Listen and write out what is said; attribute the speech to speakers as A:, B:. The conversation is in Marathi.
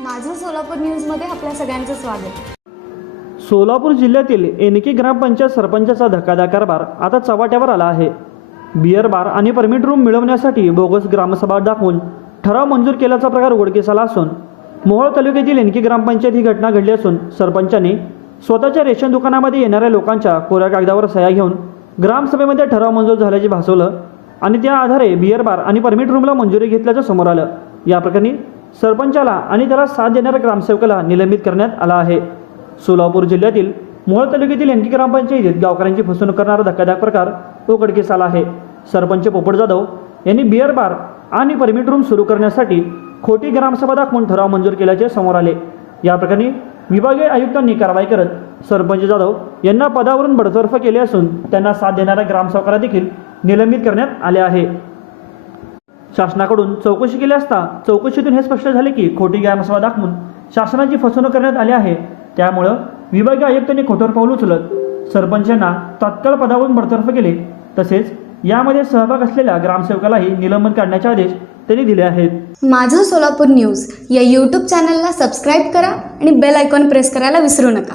A: माझं सोलापूर न्यूजमध्ये आपल्या सगळ्यांचं स्वागत.
B: सोलापूर जिल्ह्यातील एनके ग्रामपंचायत सरपंचाचा धक्कादायक कारभार आता चव्हाट्यावर आला आहे. बिअर बार आणि परमिट रूम मिळवण्यासाठी बोगस ग्रामसभा दाखवून ठराव मंजूर केल्याचा प्रकार उघडकीस आला असून मोहोळ तालुक्यातील एनकी ग्रामपंचायत ही घटना घडली असून सरपंचाने स्वतःच्या रेशन दुकानामध्ये येणाऱ्या लोकांच्या कोऱ्या कागदावर सह्या घेऊन ग्रामसभेमध्ये ठराव मंजूर झाल्याचे भासवलं आणि त्या आधारे बिअर बार आणि परमिट रूमला मंजुरी घेतल्याचं समोर आलं. या प्रकरणी सरपंचाला आणि त्याला साथ देणाऱ्या ग्रामसेवकाला निलंबित करण्यात आला आहे. सोलापूर जिल्ह्यातील मोहोळ तालुक्यातील एनकी ग्रामपंचायतीत गावकऱ्यांची फसवणूक करणारा धक्कादायक प्रकार उघडकीस आला आहे. सरपंच पोपट जाधव यांनी बिअर बार आणि परमिट रूम सुरू करण्यासाठी खोटी ग्रामसभा दाखवून ठराव मंजूर केल्याचे समोर आले. या प्रकरणी विभागीय आयुक्तांनी कारवाई करत सरपंच जाधव यांना पदावरून बडतर्फ केले असून त्यांना साथ देणाऱ्या ग्रामसेवकाला देखील निलंबित करण्यात आले आहे. शासनाकडून चौकशी केली असता चौकशीतून हे स्पष्ट झाले की खोटी ग्रामसभा दाखवून शासनाची फसवणूक करण्यात आली आहे. त्यामुळं विभागीय आयुक्तांनी कठोर पाऊल उचलत सरपंचांना तात्काळ पदावरून बडतर्फ केले. तसेच यामध्ये सहभाग असलेल्या ग्रामसेवकालाही निलंबन काढण्याचे आदेश त्यांनी दिले आहेत.
A: माझं सोलापूर न्यूज या यूट्यूब चॅनलला सबस्क्राईब करा आणि बेल आयकॉन प्रेस करायला विसरू नका.